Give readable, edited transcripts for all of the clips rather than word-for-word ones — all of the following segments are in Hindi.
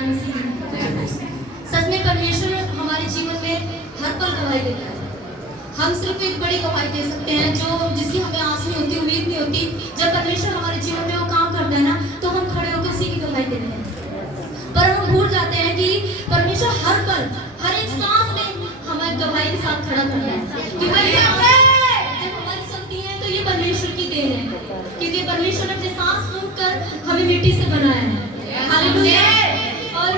सच में परमेश्वर हमारे जीवन में हर पल गवाही देता है। हम सिर्फ एक बड़ी गवाही दे सकते हैं जो जिसकी हमें आस नहीं होती, उम्मीद नहीं होती। जब परमेश्वर हमारे जीवन में वो काम करता है ना, तो हम खड़े होकर उसी की गवाही देते हैं। पर हम भूल जाते हैं कि परमेश्वर हर पल, हर एक सांस में हमारी गवाही के साथ खड़ा करता है। क्योंकि जब हमारी चलती है तो ये परमेश्वर की देन है, क्योंकि परमेश्वर ने अपने सांस फूंक कर हमें मिट्टी से बनाया है। हालेलुया। और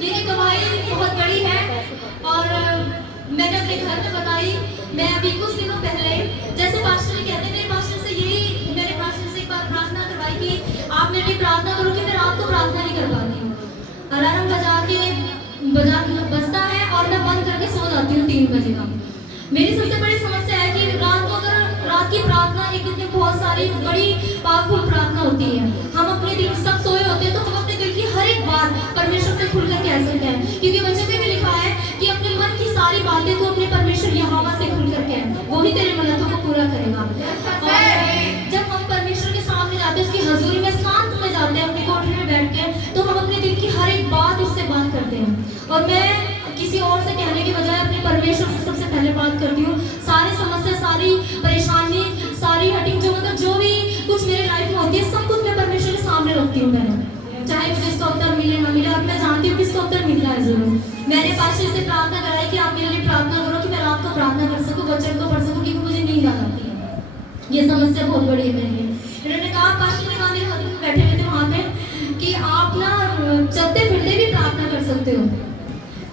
मेरी गवाही बहुत बड़ी है और मैंने अपने घर में बताई। मैं अभी कुछ दिनों पहले, जैसे पास्टर ने कहते, मेरे पास्टर से यही, मैंने पास्टर से एक बार प्रार्थना करवाई कि आप मेरे लिए प्रार्थना करो कि मैं रात को प्रार्थना नहीं कर पाती हूँ। अलार्म बजता है और मैं बंद करके सो जाती हूँ 3 बजे का। मेरी सबसे बड़ी समस्या है कि रात को अगर रात की प्रार्थना एक दिन में बहुत सारी बड़ी पावरफुल प्रार्थना होती है। हम अपने दिल सब सोए होते हैं तो हम अपने दिल की हर एक बात परमेश्वर से खुलकर कह सकते हैं, क्योंकि वचन में भी लिखा है कि अपने मन की सारी बातें तो अपने परमेश्वर यहोवा से खुलकर कह, वो ही तेरे मनों को पूरा करेगा। और जब हम परमेश्वर के सामने जाते हैं, उसकी हजूरी में शांत में जाते हैं, अपनी कोठरी में बैठ के, तो हम अपने दिल की हर एक बात उससे बात करते हैं। और मैं किसी और से कहने की बजाय अपने परमेश्वर से सबसे पहले बात करती हूँ। सारी समस्या, सारी परेशानी, सारी हटिंग, जो मतलब जो भी कुछ मेरे लाइफ में होती है, सब कुछ मैं परमेश्वर के सामने रखती हूँ। मैंने चाहे मुझे इसका उत्तर मिले ना मिले, और मैं जानती हूँ कि इसका उत्तर मिल रहा है जरूर। मैंने पास्टर से प्रार्थना कराई कि आप मेरे लिए प्रार्थना करो कि मैं रात को प्रार्थना कर सकूँ, वचन को पढ़ सकूँ, क्योंकि मुझे नींद आ जाती है। ये समस्या बहुत बड़ी है मेरे लिए। इन्होंने कहा, पास्टर ने कहा, मेरे हस्बैंड बैठे हुए थे वहाँ पे, कि आप ना चलते फिरते भी प्रार्थना कर सकते हो,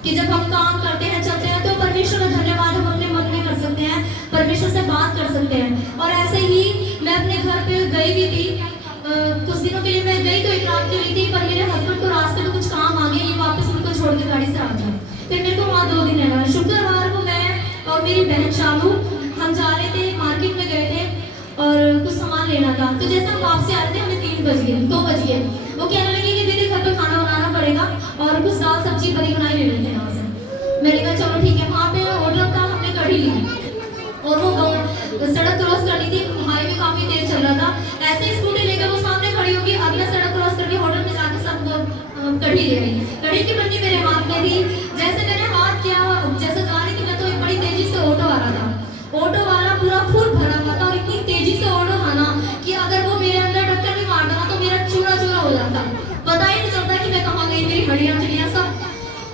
कि जब हम काम करते हैं, चलते हैं, तो परमेश्वर का धन्यवाद हम अपने मन में कर सकते हैं, परमेश्वर से बात कर सकते हैं। और ऐसे ही मैं अपने घर पे गई भी थी, कुछ दिनों के लिए मैं गई तो एक रात के लिए थी, पर मेरे हस्बैंड को रास्ते में कुछ काम आ गया, ये वापस उनको छोड़ के गाड़ी से आ गया। फिर मेरे को वहाँ 2 दिन रहना। शुक्रवार को मैं और मेरी बहन शालू हम जा रहे थे, मार्केट में गए थे और कुछ सामान लेना था। तो जैसे हम वापसी आ रहे थे, हमें 2 बज गए। वो कहने लगी कि दीदी घर पे खाना बनाना पड़ेगा और कुछ दाल सब्जी बनी बनाई ले लेते हैं यहाँ से। मैंने कहा चलो ठीक है। वहाँ पे होटल का हमने कढ़ी ली और वो सड़क क्रॉस कर ली थी, हाईवे काफी तेज चल रहा था। ऐसे ही स्कूटी लेकर वो सामने खड़ी होगी, अब मैं सड़क क्रॉस करके होटल में जाकर सब कढ़ी ले आई। कढ़ी की बन्नी मेरे हाथ में थी। जैसे मैंने हाथ किया, जैसे जा रही थी मैं, तो एक बड़ी तेजी से ऑटो आ रहा था। ऑटो वाला पूरा फुल भरा हुआ था और इतनी तेजी से ऑटो था ना कि अगर वो मेरे अंदर टक्कर भी मारता ना तो मेरा चूरा चूरा हो जाता। पता ही नहीं चलता कि मैं कहाँ गई, मेरी हड्डियां चिड़ियां सब।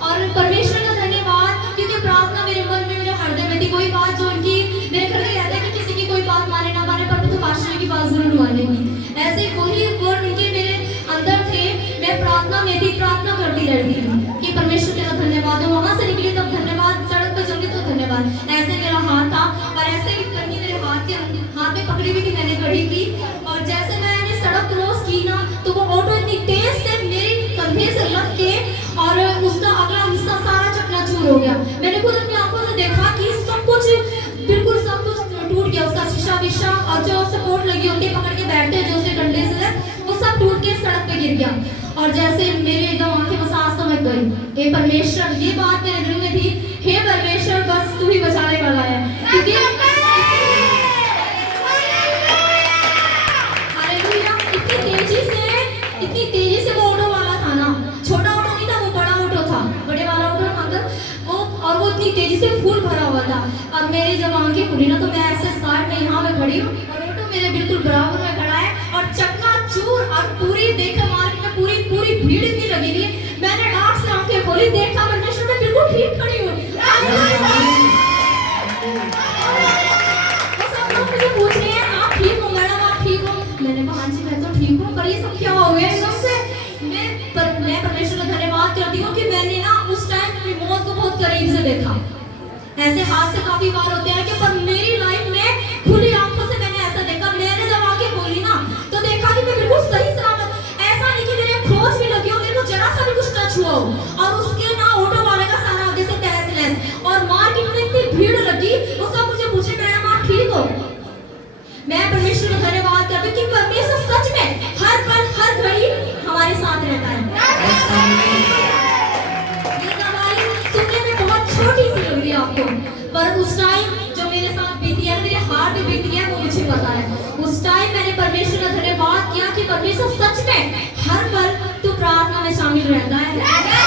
और परमेश्वर का धन्यवाद, क्योंकि प्रार्थना मेरे मन में, मेरे हृदय में थी। कोई बात जो उनकी, मेरे घर में कहते हैं कि किसी की कोई बात माने ना माने, पर तो पास्टर की बात जरूर मानेगी। ऐसे वही वर्ड उनके मेरे अंदर थे। मैं प्रार्थना में थी, प्रार्थना करती रहती थी कि परमेश्वर तेरा धन्यवाद है। वहां से निकली तब धन्यवाद, सड़क पर चली तो धन्यवाद। ऐसे मेरा हाथ था और ऐसे ही कहीं मेरे हाथ में पकड़ी हुई थी, मैंने कड़ी की। और जैसे मैंने सड़क क्रॉस की ना, तो वो ऑटो इतनी तेज से मेरे कंधे से लग के और उसका अगला हिस्सा सारा चकनाचूर हो गया। मैंने खुद अपनी आंखों से देखा कि सब कुछ, बिल्कुल सब कुछ टूट गया। उसका शीशा विशा और जो सपोर्ट लगी होती है पकड़ के बैठते हैं जो उसे डंडे से, वो सब टूट के सड़क पे गिर गया। और जैसे मेरे एकदम आंखें में सांस समझ गई, हे परमेश्वर, ये बात मेरे दिल में थी, हे परमेश्वर, बस तू ही बचाने वाला है। क्योंकि इतनी तेजी से वो ऑटो वाला था ना, छोटा ऑटो नहीं था, वो बड़ा ऑटो था, बड़े वाला ऑटो था वो, और वो इतनी तेजी से फुल भरा हुआ था। और मेरी जब आंखें खुली ना, तो मैं ऐसे स्टार्ट में यहाँ में खड़ी हूँ और ऑटो मेरे बिल्कुल बराबर में खड़ा है और चकनाचूर। और पूरी देखा मार्केट में पूरी भीड़ इतनी लगी हुई है। मैंने डाक से आंखें खोली, देखा परमेश्वर, मैं बिल्कुल ठीक खड़ी हूँ। मुझे पूछ रहे हैं, आप ठीक हो मैडम, आप ठीक हो? मैंने कहा हाँ जी मैं तो ठीक हूँ, पर ये सब क्या हो गया एकदम से? मैं परमेश्वर का धन्यवाद करती हूँ कि मैंने ना उस टाइम अपनी मौत को बहुत करीब से देखा। ऐसे हादसे काफी बार होते हैं कि, पर मेरी लाइफ में खुली आंखों से मैंने ऐसा देखा। मैंने जब आंखें खोली ना, तो देखा कि मैं बिल्कुल सही सलामत, ऐसा नहीं कि मेरे खरोच भी लगी हो, मेरे को जरा सा भी कुछ टच हुआ हो। और उसके ना ऑटो वाले का सारा आगे से तहस नहस, और मार्केट में इतनी भीड़ लगी, वो सब मुझे पूछे, मैडम आप ठीक हो? मैं परमेश्वर का धन्यवाद करती हूँ कि परमेश्वर सच में हर पल, हर घड़ी हमारे साथ रहता है। ये दवाई सुनने में बहुत छोटी सी लग रही है आपको, पर उस टाइम जो मेरे साथ बीती है, मेरे हार्ट में बीती है, वो मुझे पता है। उस टाइम मैंने परमेश्वर का धन्यवाद किया कि परमेश्वर सच में हर पल तू प्रार्थना में शामिल रहता है।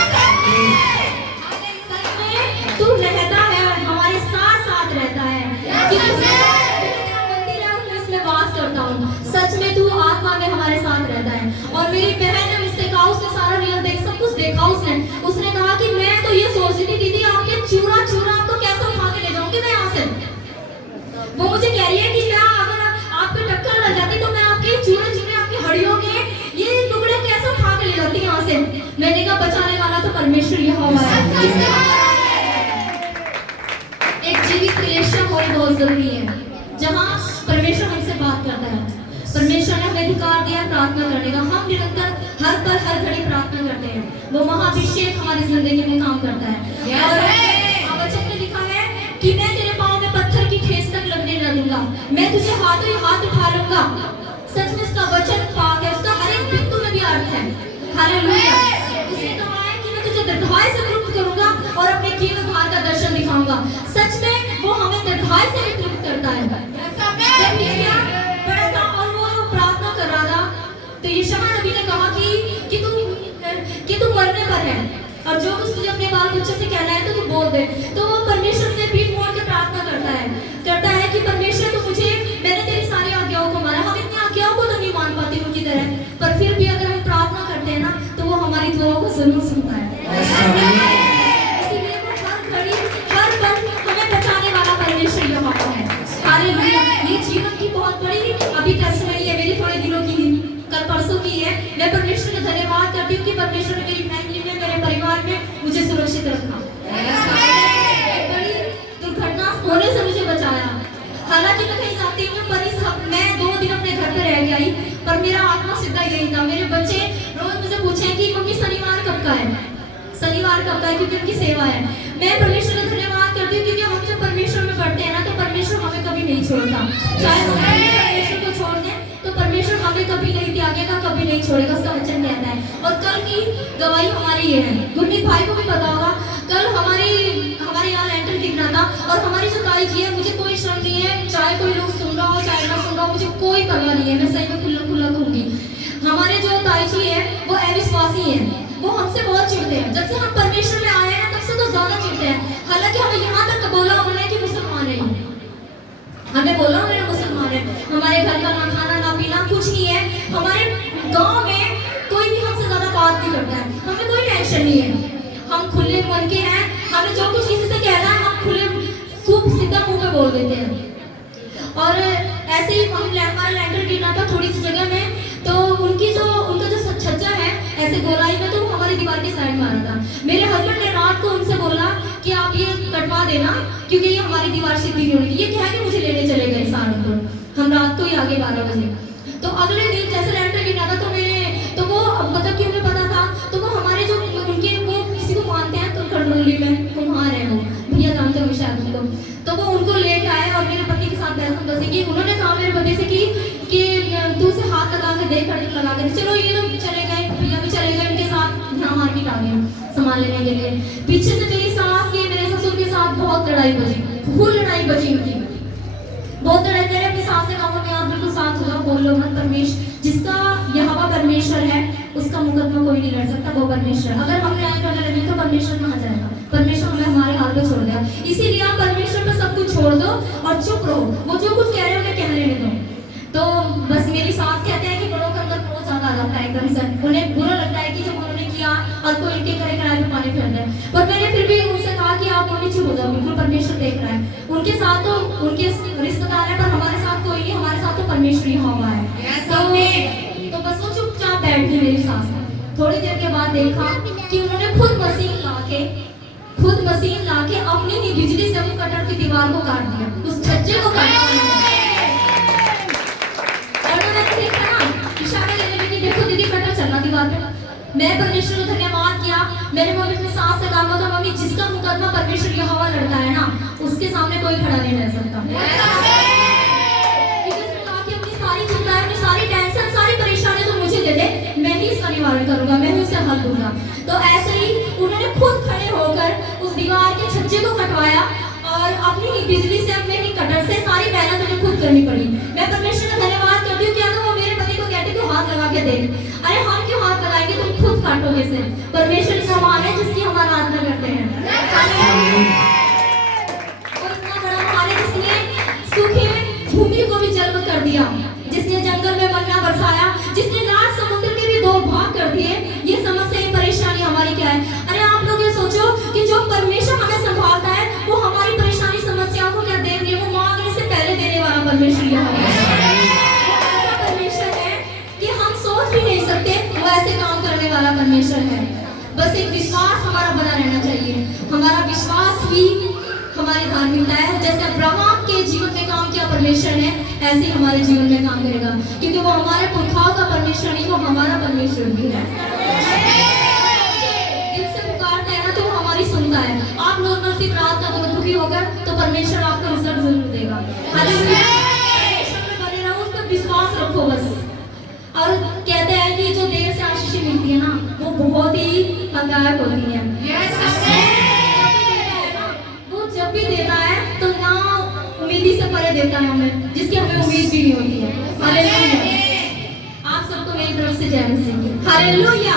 सोच रही थी दीदी आपके चूरा चूरा आपको कैसे उठा के ले जाऊंगी मैं यहाँ से। वो मुझे कह रही है कि क्या अगर आपको टक्कर लग जाती तो मैं आपके चूरे चूरे आपकी हड्डियों के ये टुकड़े कैसे उठा के ले जाती यहाँ से। मैंने कहा बचाने वाला तो परमेश्वर यहोवा है। एक जीवित रिलेशन होना बहुत जरूरी है जहाँ परमेश्वर हमसे बात करता है। परमेश्वर ने हमें अधिकार दिया प्रार्थना करने का। हम निरंतर हर पल हर घड़ी प्रार्थना करते हैं। वो महाअभिषेक हमारी जिंदगी में काम करता है। और वचन में लिखा है कि मैं तेरे पाँव में पत्थर की ठेस तक लगने न दूंगा, मैं तुझे हाथों ही हाथ उठा लूंगा। सच में उसका वचन पाक है, उसका हर एक बिंदु में भी अर्थ है। हालेलुया। उसने कहा है कि मैं तुझे दीर्घायु से तृप्त करूंगा और अपने किए भार का दर्शन दिखाऊंगा। सच में वो हमें दीर्घायु से भी तृप्त करता है। जब यिर्मयाह बड़ा था और वो प्रार्थना कर रहा था तो यशायाह नबी ने कहा कि तू मरने पर है और जो कुछ तुझे अपने बाल बच्चों से कहना है तो तू बोल दे। तो वो परमेश्वर से पीठ मोड़ के प्रार्थना करता है कि परमेश्वर तू मुझे, मैंने तेरी सारी आज्ञाओं को माना। हम इतनी आज्ञाओं को तो नहीं मान पाते उनकी तरह, पर फिर भी अगर हम प्रार्थना करते हैं ना तो वो हमारी दुआओं को जरूर सुनता है। इसीलिए वो हर घड़ी हर पल हमें बचाने वाला परमेश्वर यहोवा है। हालेलुया। ये जीवन की बहुत बड़ी अभी टेस्टमनी है, मेरी थोड़े दिनों की कल परसों की है। मैं परमेश्वर का धन्यवाद करती हूँ कि परमेश्वर ने मेरी फैमिली में मेरे परिवार में मुझे सुरक्षित रखा। बड़ी दुर्घटना होने से मुझे बचाया। हालांकि मैं कहीं जाती हूँ पर मैं 2 दिन अपने घर पे रह के आई, पर मेरा आत्मा सीधा यही था। मेरे बच्चे रोज मुझे पूछे कि मम्मी शनिवार कब का है, शनिवार कब का है, क्योंकि उनकी सेवा है। मैं परमेश्वर का धन्यवाद करती हूँ क्योंकि हम जब परमेश्वर में बढ़ते हैं ना तो परमेश्वर हमें कभी नहीं छोड़ता। चाहे हम परमेश्वर को छोड़ दें तो परमेश्वर हमें कभी नहीं त्यागेगा, कभी नहीं छोड़ेगा, उसका वचन कहता है। और कल की गवाही हमारी ये है, गुरमीत भाई को भी पता होगा, कल हमारे यहाँ लेंटर गिरना था और हमारी जो ताई जी है, मुझे कोई शर्म नहीं है, चाहे कोई लोग सुन रहा हो चाहे ना सुन रहा हो, मुझे कोई परवाह नहीं है, मैं सही में खुला कहूँगी। हमारे जो ताई जी है वो अविश्वासी है, वो हमसे बहुत चिढ़ते हैं। जब से हम परमेश्वर में आए हैं ना तब से तो ज्यादा चिढ़ते हैं। हालांकि हमें यहाँ तक बोला उन्होंने कि मुसलमान है, हमें बोला उन्होंने मुसलमान है। हमारे घर का ना खाना ना पीना कुछ नहीं है। हमारे गांव में कोई भी हमसे ज्यादा बात नहीं करता है, हमें कोई टेंशन नहीं है। हम खुले मन के हैं, हमें जो कुछ किसी से कहना है हम खुले खूब सीधा मुंह पे बोल देते हैं। और ऐसे ही हमारा लैंडर गिरना था थोड़ी सी जगह में, तो उनका जो छज्जा है ऐसे गोलाई में, तो हमारी दीवार के साइड में आ रहा था। मेरे हस्बैंड ने रात को उनसे बोला कि आप ये कटवा देना क्योंकि ये हमारी दीवार सीधी नहीं होगी। ये कह के मुझे लेने चले गए सहारनपुर। हम रात को ही आगे 12 बजे। तो अगले दिन जैसे लैंडर गिरना था तो वो मतलब कि उन्हें पता था, तो वो हमारे जो उनके वो किसी को मानते हैं तो कंडोली में कुम्हार है, वो भैया जानते हो शायद उनको, तो वो उनको ले आए और मेरे पति के साथ बहस की। उन्होंने कहा मेरे पति से कि तू से हाथ लगा के देख, लगा के। चलो ये लोग चले गए, भैया भी चले गए, उनके साथ यहाँ मार्केट आ गए सामान लेने के लिए। पीछे से मेरी सास के मेरे ससुर के साथ बहुत लड़ाई बजी, फुल लड़ाई बजी उनकी, बहुत लड़ाई। मैंने अपनी सास से कहा कि आप बिल्कुल साथ हो जाओ, बोल लो मत। परमेश्वर जिसका यहोवा परमेश्वर है उसका मुकदमा कोई नहीं लड़ सकता, वो परमेश्वर। अगर हम न्याय करने लगे तो परमेश्वर कहाँ जाएगा? परमेश्वर हमें हमारे हाथ पे छोड़ दिया। इसीलिए आप परमेश्वर पे सब कुछ छोड़ दो और चुप रहो। वो जो कुछ कह रहे हैं उन्हें कहने दो। तो बस मेरी सास कहते हैं कि बड़ों के अंदर बहुत ज्यादा आ जाता है एकदम से, उन्हें बुरा लगता है कि जब उन्होंने किया और कोई इनके करे कराए पे पानी फेर दे। पर मैंने फिर भी उनसे कहा कि आप मम्मी चुप हो जाओ, बिल्कुल परमेश्वर देख रहा है। उनके साथ तो उनके रिश्तेदार है पर हमारे साथ कोई नहीं, हमारे साथ तो परमेश्वर ही हुआ है। तो बस वो चुपचाप बैठ गई मेरी सास। थोड़ी देर के बाद देखा कि उन्होंने खुद मशीन ला के अपनी ही बिजली से वो कटर की दीवार को काट दिया, उस छज्जे को काट दिया। और मैंने देखा ना इशारा देने में कि देखो दीदी कटर चलना दीवार पे। मैं परमेश्वर को धन्यवाद किया। मेरे मम्मी अपनी सास से कहा था मम्मी जिसका मुकदमा परमेश्वर यहोवा लड़ता है ना उसके सामने कोई खड़ा नहीं रह सकता। अपनी सारी चिंताएं, अपनी सारी टेंशन, सारी परेशानी तो मुझे दे दे, मैं ही इसका निवारण करूंगा, मैं ही उसे हल दूंगा। तो ऐसे ही उन्होंने खुद खड़े होकर उस दीवार के छज्जे को कटवाया और अपनी ही बिजली से अपने ही कटर से सारी मेहनत उन्हें खुद करनी पड़ी। मैं परमेश्वर का धन्यवाद करती हूँ कि अगर वो मेरे पति को कहते कि हाथ लगा के देख, अरे हम क्यों हाथ लगाएंगे, तुम खुद काटोगे से। परमेश्वर समान है जिसकी हम आराधना करते हैं। और इतना बड़ा महान है जिसने सूखी भूमि को भी जल कर दिया, जिसने जंगल में मन्ना बरसाया, जिसने लाल समुद्र के भी 2 भाग कर दिए। ये समस्या परेशानी हमारी क्या है? अरे आप लोग ये सोचो कि जो परमेश्वर परमेश्वर है। बस एक विश्वास हमारा बना रहना चाहिए। हमारा विश्वास ही हमारी धार्मिकता है। जैसे अब्राहम के जीवन में काम किया परमेश्वर ने, ऐसे ही हमारे जीवन में काम करेगा, क्योंकि वो हमारे पुरखाओं का परमेश्वर नहीं, वो हमारा परमेश्वर भी है। दिल से पुकारते हैं ना तो वो हमारी सुनता है। आप नॉर्मल सी प्रार्थना करो दुखी होकर, तो परमेश्वर आपको रिजल्ट जरूर देगा। हालेलुया। परमेश्वर में बने रहो, उस पर विश्वास रखो बस। और कहते हैं कि जो देर से आशीष मिलती है ना, वो बहुत ही फलदायक होती है। वो जब भी देता है तो ना उम्मीदी से परे देता है हमें, जिसकी हमें उम्मीद भी नहीं होती है। हालेलुया। आप सबको मेरी तरफ से जय मसीह। हालेलुया।